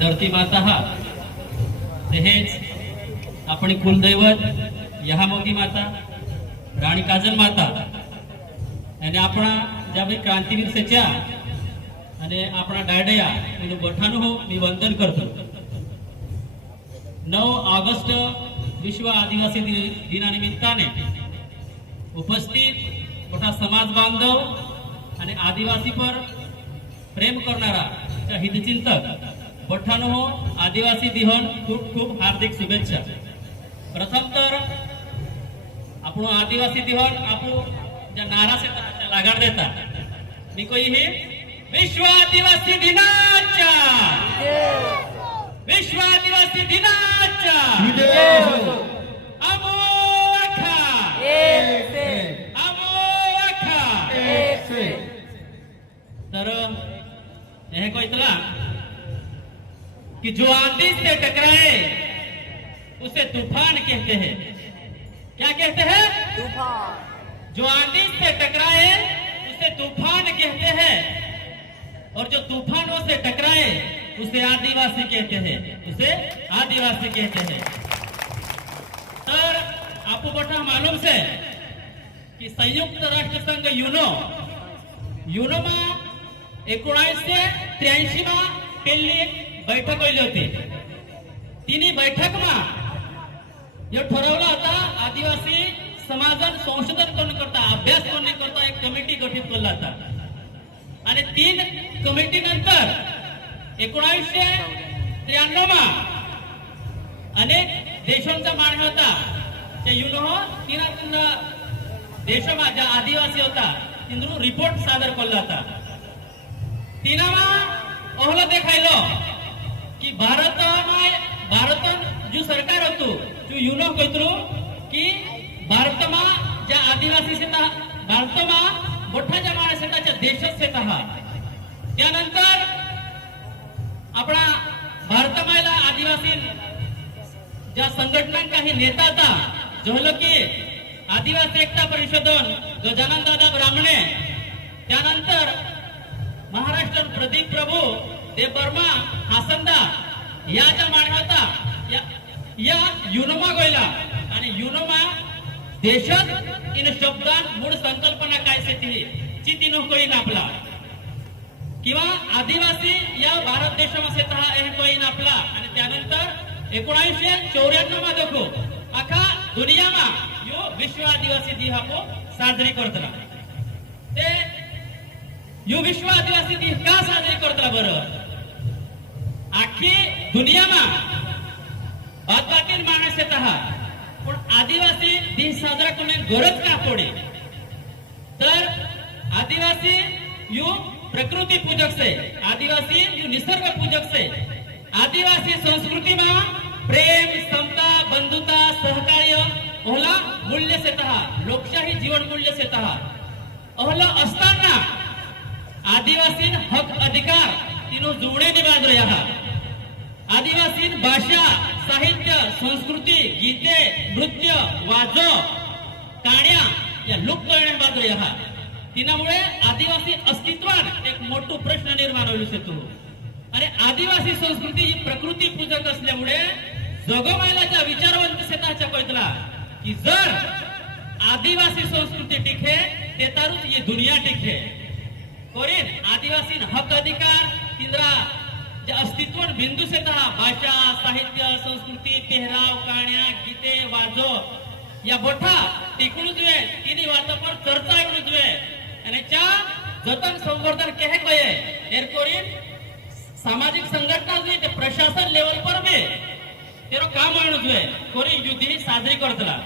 धरती माता तहेच आपण कुलदैवत यहामोगी माता राणी काजल माता आणि आपण ज्यावेळी क्रांतीवीर सेच्या आणि आपण डायडया म्हणून बठाणू हो मी वंदन करतो। 9 ऑगस्ट विश्व आदिवासी दिनानिमित्ताने उपस्थित मोठा समाज बांधव आणि आदिवासी पर प्रेम करणारा हितचिंतक बठाणू हो आदिवासी दिवन खूप खूप हार्दिक शुभेच्छा। प्रथम तर आपण आदिवासी दिवन आपण ज्या नारा से लागाड देता मी कोई हे विश्व आदिवासी दिनाच्या विश्व आदिवासी दिनाच्या तर यह को इतना कि जो आंधी से टकराए उसे तूफान कहते हैं। क्या कहते हैं? तूफान। जो आंधी से टकराए उसे तूफान कहते हैं और जो तूफानों से टकराए उसे आदिवासी कहते हैं, उसे आदिवासी कहते हैं। तर आपको बटा मालूम से कि संयुक्त राष्ट्र संघ यूनो में 1983 में पहली एक बैठक होली होती। तिनी बैठक में यह ठरवलं होता आदिवासी समाजन संशोधन कोण करता अभ्यास कोण करता एक कमिटी गठीत केला होता आणि 3 कमिटी नंतर 1993 में अनेक देशांचा मान होता त्या युनो 3 देशों ज्या आदिवासी होता तिंद्रू रिपोर्ट सादर केला होता। तिनामा ओहला देखायलो कि भारत जो सरकार होतो जो युनो कहतो कि भारत में ज्या आदिवासी से भारत में मोठा ज्या माणस त्याच्या देशात से त्यानंतर आपला भारत मायला आदिवासी ज्या संघटना काही नेता था जो की आदिवासी एकता परिषदन गजानन दादा ब्राह्मणे त्यानंतर महाराष्ट्र प्रदीप प्रभू देव बर्मा हासंदा या ज्या मानवता या युनोमा गोयला आणि युनोमा देशात इन शब्दान मूळ संकल्पना काय से ती तिनो कोई नापला किंवा आदिवासी या भारत देशामध्ये था हे कोई नापला आणि त्यानंतर 1994 मध्ये देखो अखा दुनियामा यो विश्व आदिवासी दिवस साजरी करतला। ते यो विश्व आदिवासी दिवस का साजरी करतला बरं? आखी दुनियामा बाकील माणस येत पण आदिवासी दिन साजरा करणे गरज का पडे? तर आदिवासी यू प्रकृति पूजक से, आदिवासी यू निसर्ग पूजक से। आदिवासी संस्कृति में प्रेम समता बंधुता सहकार्य ओहला मूल्य से लोकशाही जीवन मूल्य से ओहला असताना आदिवासी हक अधिकार तीनों जुड़े निभाद रहा। आदिवासी भाषा साहित्य संस्कृती गीते नृत्य वाजो काण्या या लुप्त बाद रहा। तिनामुळे आदिवासी अस्तित्वान एक मोठो प्रश्न निर्माण होऊ शकतो आणि आदिवासी संस्कृती ही प्रकृती पूजक असल्यामुळे जगमायलाच्या विचारवंत सेताच्या कोयतला की जर आदिवासी संस्कृती टिके ते तारुच ये दुनिया टिके कोरीन आदिवासी हक अधिकार तिंद्रा जे अस्तित्व बिंदू से भाषा साहित्य संस्कृती पेहराव काण्या गीते वाजो या बोठा टिकून जुए तिनी वाता पर चर्चा येऊन जुए आणि त्या जतन संवर्धन केहे कये एर कोरीन सामाजिक संघटना जे ते प्रशासन लेवल पर में तेरो काम आणून जुए कोरी युद्धी साजरी करतला।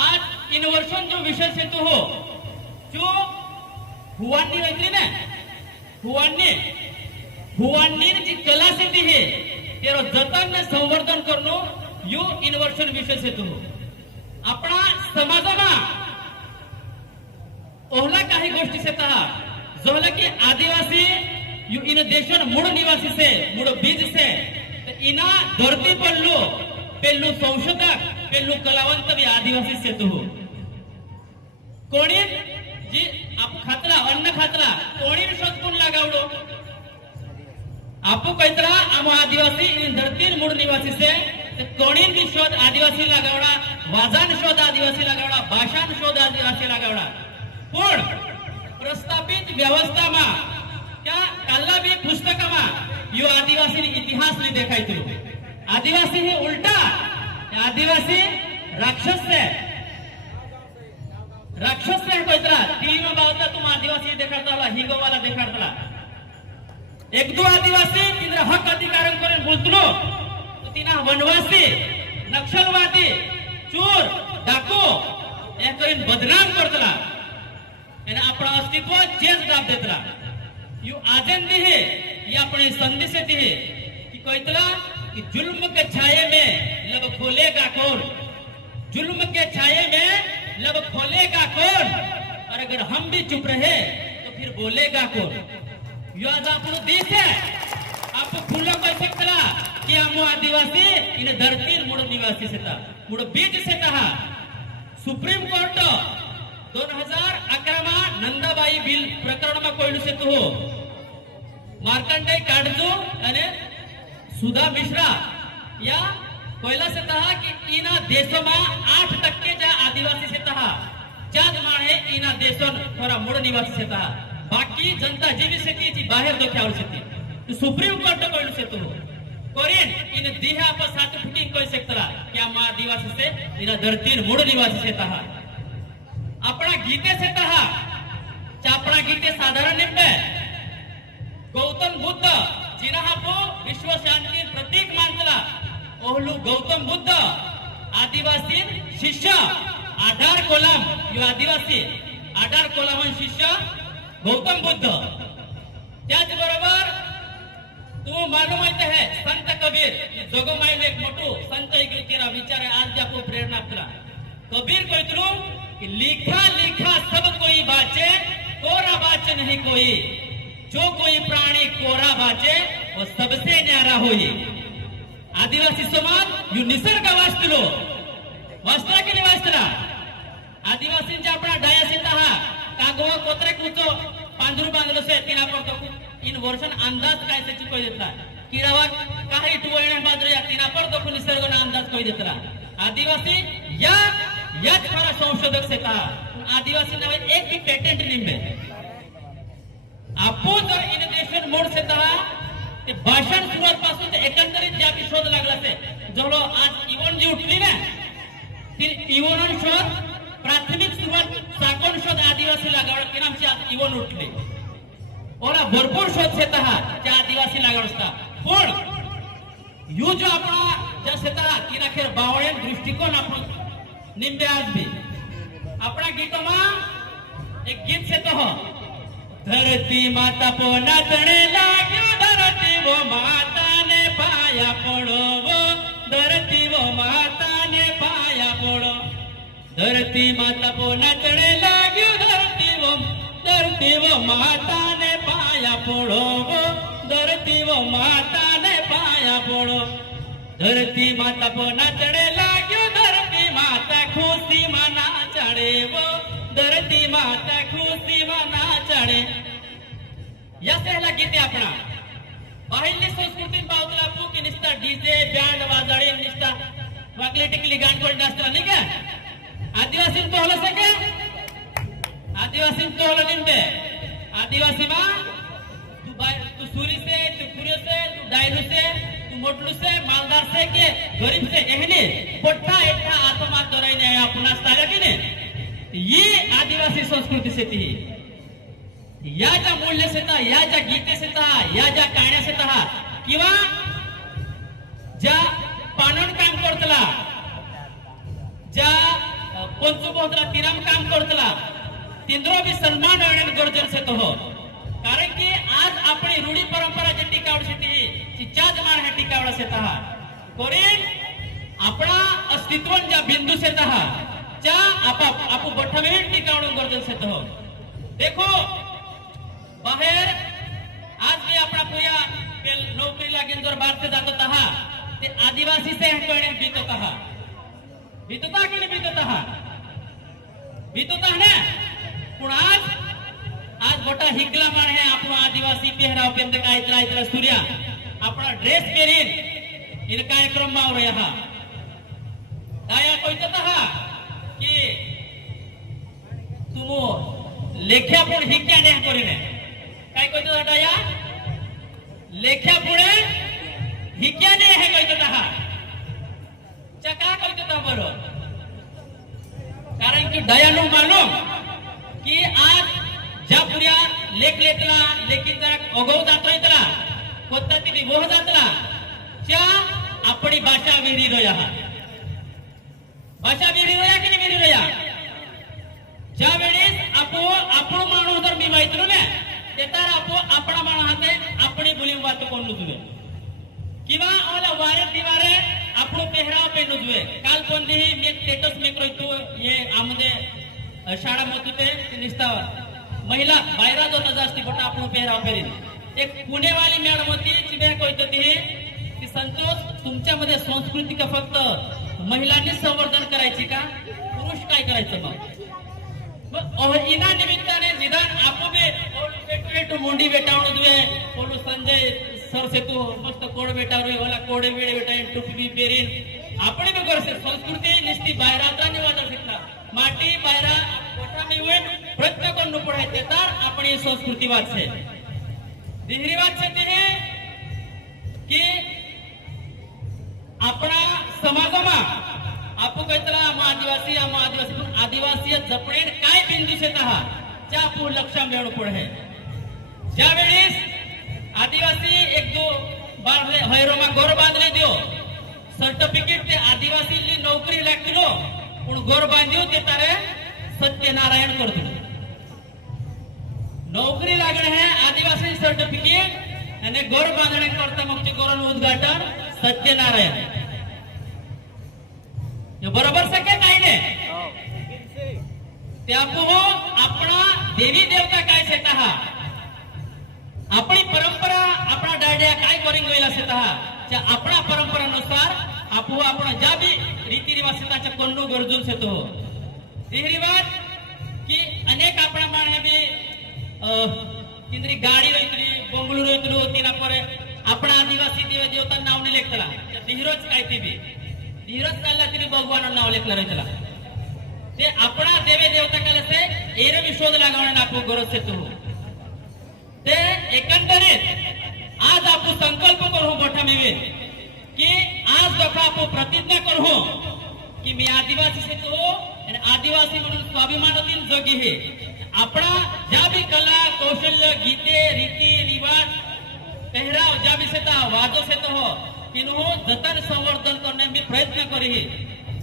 आज इन वर्षों जो विषय से तो हो जो हुआनी रहती ने हुआनी जी कला से दी है तेरो जतन ने संवर्धन करनो यो इनवर्शन विषय से तो अपना समाजमा ओहला काही गोष्टी से जोहला की आदिवासी यू इन देशन मूळ निवासी से मूळ बीज से इना धरती पडलो पेल्लू संशोधक पेल्लू कलावंत भी आदिवासी से तो कोणी जी आप खातला अन्न खातला कोणी शोध कोण लागावडो आपू कैतरा आम आदिवासी इन धरती मूળ निवासी से कोणीन की शोध आदिवासी लगावड़ा, वाजान शोध आदिवासी लगावड़ा, भाषान शोध आदिवासी लगावड़ा. पण प्रस्थापित व्यवस्था में क्या काल्ला भी पुस्तक में यो आदिवासी इतिहास ने देखाई थी. आदिवासी ही उल्टा, आदिवासी राक्षस से कोइतरा टीवी में बावता तुम आदिवासी देखाता ला, हिंगो वाला देखाता ला. एक दो आदिवासी तिंद्र हक अधिकारन करून बोलतलो तो तिना वनवासी, नक्षलवादी, चोर, डाकू हे करीन बदनाम करतला અને આપણા અસ્તિત્વ ચેન્જ દાબ દેતલા. यू आजंदी है ये अपने संदेश दी है कि कहतला कि जुल्म के छाये में लब खोलेगा कौन, जुल्म के छाये में लब खोलेगा कौन, और अगर हम भी चुप रहे तो फिर बोलेगा कौन. यो आज आपनो देश है, आप खुला कह सकतला कि हम आदिवासी इन धरती मूळ निवासी से था, मूळ बीज से था. सुप्रीम कोर्ट 2011 માં નંદાબાઈ બિલ પ્રકરણમાં કોઈનું છે તો માર્કંડેય કાડજો અને સુધા મિશ્રા या कोयला से कहा कि इना देशों में 8% जा आदिवासी से कहा, चार माणे इना देशों थोड़ा मूळ निवासी से कहा, बाकी जनता जीवी से की बाहर दो क्या से थी. तो सुप्रीम कोर्ट कोइनु से तो कोरियन इन दिहा पर सर्टिफिकेट कोई सकतला क्या मा आदिवासी से इना धरती मूळ निवासी से कहा. अपना गीते से कहा चापड़ा गीते साधारण निम्बे गौतम बुद्ध जिना आपो विश्व शांति प्रतीक मानतला ओहलू गौतम बुद्ध आदिवासी शिष्य 18 कोलम यो आदिवासी 18 कोलम शिष्य गौतम बुद्ध. त्याचबरोबर तू मालूम है संत कबीर जगमाईन एक मोटू संत तेरा विचार आज आपको प्रेरणा आपला. कबीर कहतलू कि लिखा लिखा सब कोई बाचे, कोरा बाचे नहीं कोई, जो कोई प्राणी कोरा बाचे वो सबसे न्यारा होई. आदिवासी समाज यू निसर्ग वाचतलो वाचतला की नाही वाचतला. आदिवासींच्या आपला डायास येत हा कागवा कोत्रे कुचो पांढरू बांधलो से तिना पडतो इन वर्षन अंदाज काय त्याची कोई देतला किरावा काही टुवळण्या बाजूया तिना पडतो निसर्गना अंदाज कोई देतला. आदिवासी याच खरा संशोधक से कहा आदिवासी नावे एक भी पेटेंट निम्बे आपो जर इन देशन मोड से कहा ते भाषण सुरुवात पासून ते एकंदरीत ज्या भी शोध लागला से जवळ आज इवन जी उठली ना ती इवन शोध प्राथमिक सुरुवात साकोन शोध आदिवासी लगावड की नामची आज इवन उठली ओला भरपूर शोध से कहा त्या आदिवासी लगावडता. पण यू जो आपला जसे कहा तिना खेर बावळे दृष्टिकोन आपण निम्बे आज भी अपना गीतों में एक गीत से तो हो धरती माता पो नाचने लाग्यो, धरती वो माता ने पाया पड़ो, वो धरती वो माता ने पाया पड़ो. धरती माता पो नाचने लाग्यो, धरती वो माता ने पाया पड़ो, वो धरती वो माता ने पाया पड़ो. धरती माता पो नाचने लाग्यो, धरती माता खुशी मना चढ़े, वो धरती माता खुशी मना चढ़े. या सहला गीते अपना बाहिली संस्कृती पावतला पू की निस्ता डीजे बँड वाजळे निस्ता वागले टिकली गाण कोण नाचला नाही का. आदिवासी तो हलो सके आदिवासी तो हलो निंबे आदिवासी मा तू सूरी से तू खुरे से तू डायनो से मोटलू से मालदार से के गरीब से एहने पोट्टा एटा आत्मा दराईने अपना साल्या की ने ये आदिवासी संस्कृती से थी. या ज्या मूल्य से था, या ज्या गीते से था, या ज्या काण्या से था किंवा ज्या पानन काम करतला ज्या पंचबोधला तिराम काम करतला तिंद्रो भी सन्मान आणि गरजेचं से तो हो. कारण की आज आपली रूढी परंपरा जे टिकावड से ती चाच मान है टिकावड से तहा कोरेन आपला अस्तित्व ज्या बिंदु से तहा च्या आपू बठमेन टिकावड गरजेचं से तो हो. देखो बाहेर आज भी अपना पूरा नौकरी लागेल जर बाहेर से जातो तहा ते आदिवासी से हटवणे बीतो तहा बीतोता की नाही बीतोता बीतोता ना. पण आज मोठा हिकला माण है आपण आदिवासी पेहराव केंद्र काय इतरा सूर्या अपना ड्रेस पेरीन इन कार्यक्रम में आवरे हा दाया कोई हा कि तुम लेख्या पुढे हिक्या नाही करीने काय कोई दाया लेख्या पुढे हिक्या नाही हे कोई हा चका कोई बरो कारण की दयालु मालूम कि आज ज्या पुऱ्या लेख लेखला लेखीचा अगोव जातो इतला कोणता ती विभोह जातला त्या आपली भाषा विहिरी रोया भाषा विहिरी रोया की नाही विहिरी रोया ज्या वेळेस आपण माणूस जर मी माहिती ना ते तर आपणा माणसाने आपली बोली वाट कोण नुजवे किंवा ओला वारे दिवारे આપણો પહેરાવ પેનો જોઈએ કાલ કોંદી મેં સ્ટેટસ મેં કર્યું ये आमदे शाळामध्ये ते निस्ता महिला बाहेर होता जास्ती पण आपण पेहराव फेरीन एक पुणेवाली मॅडम होती तिने कोणती ती की संतोष तुमच्यामध्ये संस्कृती का फक्त महिलांनी संवर्धन करायची का पुरुष काय करायचं मग इना निमित्ताने निदान आपोबे पेटू मुंडी बेटावणं दुए बोलू संजय सर से तू मस्त कोड बेटावरी वाला कोडे वेळे बेटा टोपी पेरीन आपण बी करसे संस्कृती निस्ती बाहेराचा निवादा शिकला माटी बाहेरा कोठा में हुए प्रत्येक को पढ़ाते तार अपनी संस्कृति वाचसे दिहरी वाचसे ते कि अपना समाजमा आपको कहतला आम आदिवासी पण आदिवासी जपणे काय बिंदू से तहा त्या आपू लक्ष मेळू पडे ज्या वेळेस आदिवासी एक दो बार हैरोमा गोर बांधले दियो सर्टिफिकेट ते आदिवासी ली नौकरी लागलो पण गोर बांधियो ते तारे सत्यनारायण करतो नौकरी लागणे है आदिवासी सर्टिफिकेट आणि गोर बांधणे करता मगचे गोरन उद्घाटन सत्यनारायण ये बरोबर सके काही नाही त्यापो आपला देवी देवता काय सेता हा आपली परंपरा आपला डाड्या काय करिंग होईल असे तहा त्या आपला परंपरानुसार आपो आपण ज्या बी रीती रिवाज त्याच्या कोंडू गरजून सेतो रीती रिवाज की अनेक आपला माणे बी किंद्री गाडी रहितली बंगळूर रहितलो तिना परे आपला आदिवासी देव देवता नाव ने लेखला त्या दिहरोज काय ती बी दिहरोज काल्ला तिने भगवान नाव लेखला रहितला ते आपला देवे देवता काले से एरे बी शोध लगावणे आपो गरज सेतो ते एकंदरीत आज आपण संकल्प करू मोठा मिळेल की आज देखो आपण प्रतिज्ञा करू की मी आदिवासी से तो आणि आदिवासी म्हणून स्वाभिमानातील जगी हे आपला ज्या भी कला कौशल्य गीते रीती रिवाज पहराव ज्या भी सेता वादो से तो हो तिनो जतन संवर्धन करने में प्रयत्न करी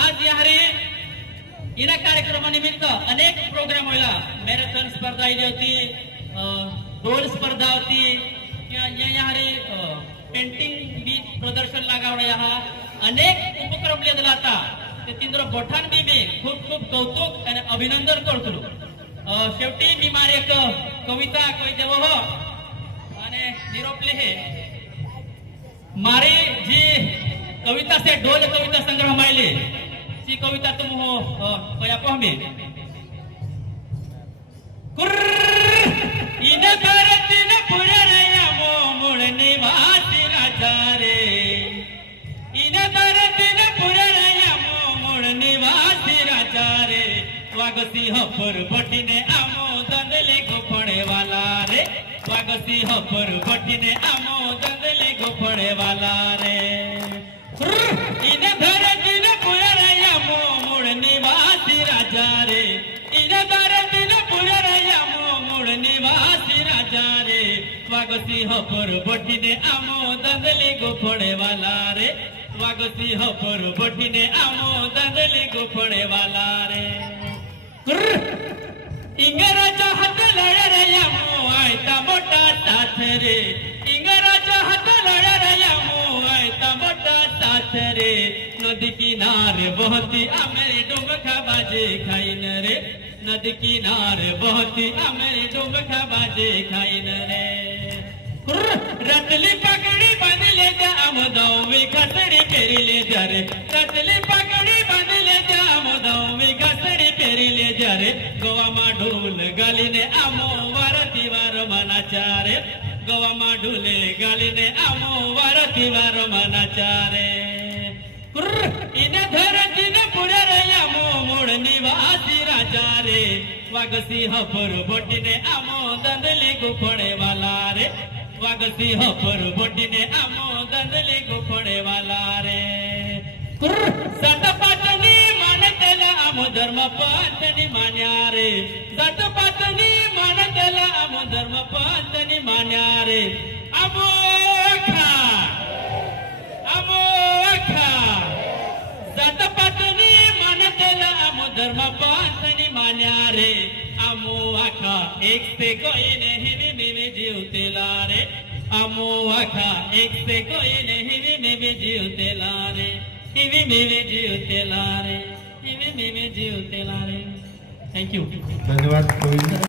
आज यारे इना कार्यक्रमानिमित्त अनेक प्रोग्राम होला मॅरेथॉन स्पर्धा आली होती डोल स्पर्धा होती यहाँ पेंटिंग भी प्रदर्शन लगावणे यहाँ अनेक उपक्रम लेदला था ते तिंद्र बोठान बी मी खूप खूप कौतुक आणि अभिनंदन करतो शेवटी मी मारे एक कविता कोई देव हो आणि निरोपले हे मारे जी कविता से डोल कविता संग्रह मायले ती कविता तुम हो कया पहमे इन करतिन पुररया मोमुळ निवासी राजा रे इन करतिन पुररया मोमुळ निवासी राजा रे वागसिंह परबटीने आमोदनले गोफणे वाला रे वागसिंह परबटीने आमोदनले गोफणे वाला रे इन करतिन पुररया मोमुळ निवासी राजा रे इन करतिन पुररया निवासी राजा रे वागसिंह परबटीने आमोदनले गोफणे वाला रे वागसिंह परबटीने आमोदनले गोफणे वाला रे इंगराजा हात लढ रे यामो आयता मोठा साथ रे इंगराजा हात लढ रे यामो आयता मोठा साथ रे नदी किनारे बहती आमेरी डुमखा बाजे खाइन रे नदी किनारे बहती आमेरी डुमखा बाजे खाइन रे रतली पगड़ी बांधले जा आमदाव में घसड़ी पेरिले जा रे रतली पगड़ी बांधले जा आमदाव में घसड़ी पेरिले जा रे गोवा मा ढोल गालीने आमो वारती वार मनाचा रे गवा ढुले गालीने आमो वारती वार मनाचारे इने धरतीने पुढे रे आमो मूळ निवासी राजा रे वागसिंह परबोटीने आमो दंदली गुफणे वाला रे वागसिंह परबोटीने आमो दंदली गुफणे वाला रे सतपातनी मानतेला आमो धर्म पातनी मान्या रे सतपातनी मानतेला आमो धर्म पातनी मान्या रे अमोखा सतपातनी मानतेला आमो धर्म पातनी मान्या रे आमो आखा एक से कोई नहीं मिमी जीवतेला रे आमो आखा एक से कोई नहीं मिमी जीवतेला रे हिवी मिमी जीवतेला रे हिवी मिमी जीवतेला रे थँक्यू धन्यवाद गोविंद.